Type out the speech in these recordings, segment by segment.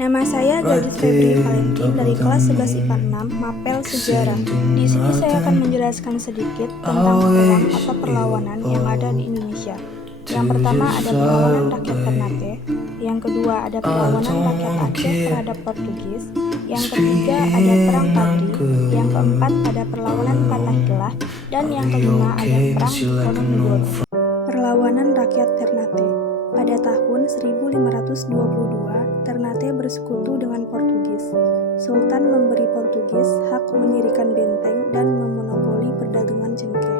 Nama saya Gadis Febri Valentin dari kelas 11 IPA 6, Mapel Sejarah. Di sini saya akan menjelaskan sedikit tentang perang atau perlawanan yang ada di Indonesia. Yang pertama ada perlawanan rakyat Ternate, yang kedua ada perlawanan rakyat Aceh terhadap Portugis, yang ketiga ada perang Padri, yang keempat ada perlawanan Fatahillah, dan yang kelima ada perang Diponegoro. Perlawanan rakyat Ternate. Pada tahun 1522, Ternate bersekutu dengan Portugis. Sultan memberi Portugis hak mendirikan benteng dan memonopoli perdagangan cengkeh.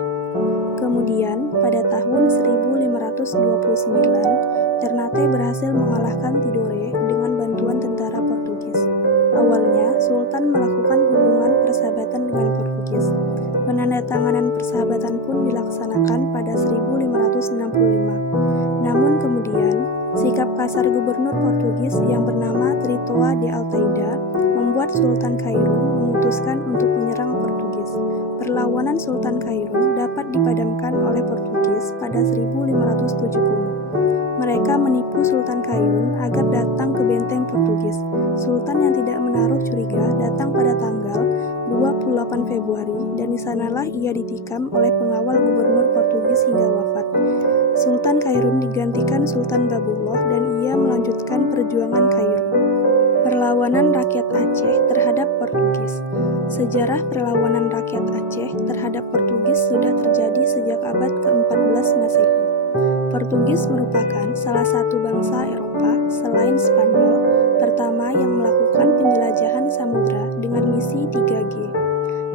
Kemudian, pada tahun 1529, Ternate berhasil mengalahkan Tidore dengan bantuan tentara Portugis. Awalnya, Sultan melakukan hubungan persahabatan dengan Portugis. Penandatanganan persahabatan pun dilaksanakan pada 1565. Namun kemudian, sikap kasar gubernur Portugis yang bernama Tritoa de Almeida membuat Sultan Kairun memutuskan untuk menyerang Portugis. Perlawanan Sultan Kairun dapat dipadamkan oleh Portugis pada 1570. Mereka menipu Sultan Kairun agar datang ke benteng Portugis. Sultan yang tidak menaruh curiga datang pada tanggal 28 Februari dan di sanalah ia ditikam oleh pengawal gubernur Portugis hingga wafat. Sultan Kairun digantikan Sultan Babullah dan ia melanjutkan perjuangan Kairun. Perlawanan rakyat Aceh terhadap Portugis. Sejarah perlawanan rakyat Aceh terhadap Portugis sudah terjadi sejak abad ke-14 Masehi. Portugis merupakan salah satu bangsa Eropa selain Spanyol pertama yang melakukan penjelajahan samudra dengan misi 3G,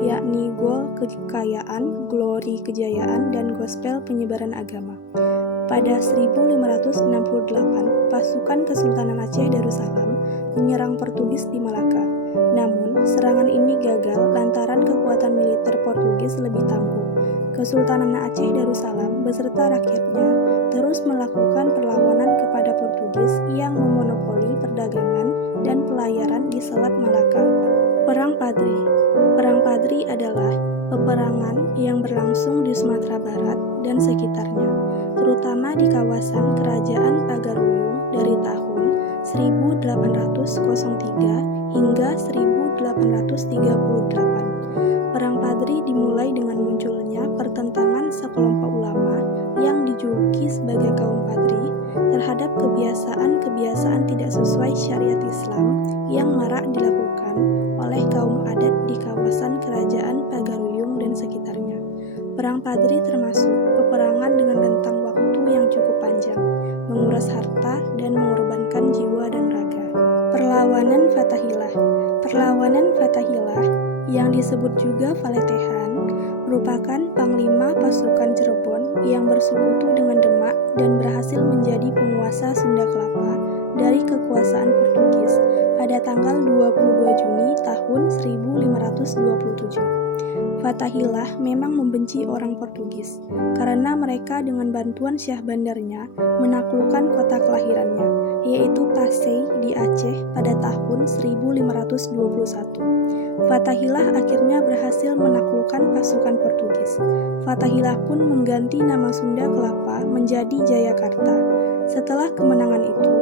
yakni Goal Kekayaan, Glory Kejayaan, dan Gospel Penyebaran Agama. Pada 1568, pasukan Kesultanan Aceh Darussalam menyerang Portugis di Malaka. Namun, serangan ini gagal lantaran kekuatan militer Portugis lebih tangguh. Kesultanan Aceh Darussalam beserta rakyatnya terus melakukan perlawanan kepada Portugis yang memonopoli perdagangan dan pelayaran di Selat Malaka. Perang Padri. Perang Padri adalah peperangan yang berlangsung di Sumatera Barat dan sekitarnya, terutama di kawasan Kerajaan Pagaruyung dari tahun 1803 hingga 1838. Perang Padri dimulai dengan munculnya pertentangan sekelompok ulama yang dijuluki sebagai kaum Padri terhadap kebiasaan-kebiasaan tidak sesuai syariat Islam yang marak dilakukan oleh kaum adat di kawasan Kerajaan Pagaruyung dan sekitarnya. Perang Padri termasuk peperangan dengan rentang waktu yang cukup panjang, menguras harta dan mengorbankan jiwa dan raga. Perlawanan Fatahillah. Perlawanan Fatahillah yang disebut juga Valetehan merupakan panglima pasukan Cirebon yang bersekutu dengan Demak dan berhasil menjadi penguasa Sunda Kelapa dari kekuasaan Portugis pada tanggal 22 Juni tahun 1527. Fatahillah memang membenci orang Portugis karena mereka dengan bantuan Syah Bandarnya menaklukkan kota kelahirannya, yaitu Pasai di Aceh pada tahun 1521. Fatahillah akhirnya berhasil menaklukkan pasukan Portugis. Fatahillah pun mengganti nama Sunda Kelapa menjadi Jayakarta. Setelah kemenangan itu,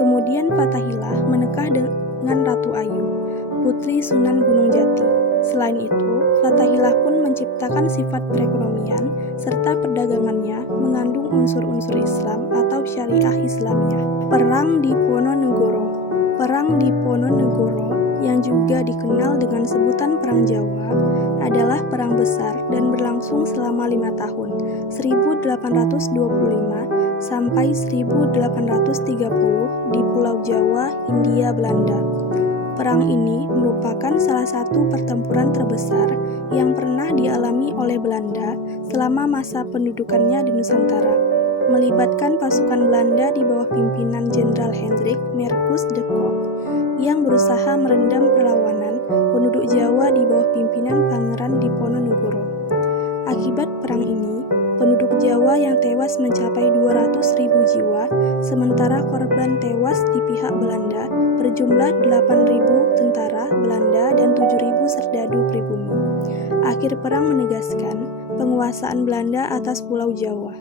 kemudian Fatahillah menikah dengan Ratu Ayu, putri Sunan Gunung Jati. Selain itu, Fatahillah pun menciptakan sifat perekonomian serta perdagangannya mengandung unsur-unsur Islam atau syariah Islamnya. Perang Diponegoro. Perang Diponegoro yang juga dikenal dengan sebutan Perang Jawa adalah perang besar dan berlangsung selama 5 tahun, 1825 sampai 1830 di Pulau Jawa, Hindia Belanda. Perang ini merupakan salah satu pertempuran terbesar yang pernah dialami oleh Belanda selama masa pendudukannya di Nusantara, melibatkan pasukan Belanda di bawah pimpinan Jenderal Hendrik Marcus de Kock yang berusaha merendam perlawanan penduduk Jawa di bawah pimpinan Pangeran Diponegoro. Akibat perang ini, penduduk Jawa yang tewas mencapai 200.000 jiwa, sementara korban tewas di pihak Belanda berjumlah 8.000 tentara Belanda dan 7.000 serdadu pribumi. Akhir perang menegaskan penguasaan Belanda atas Pulau Jawa.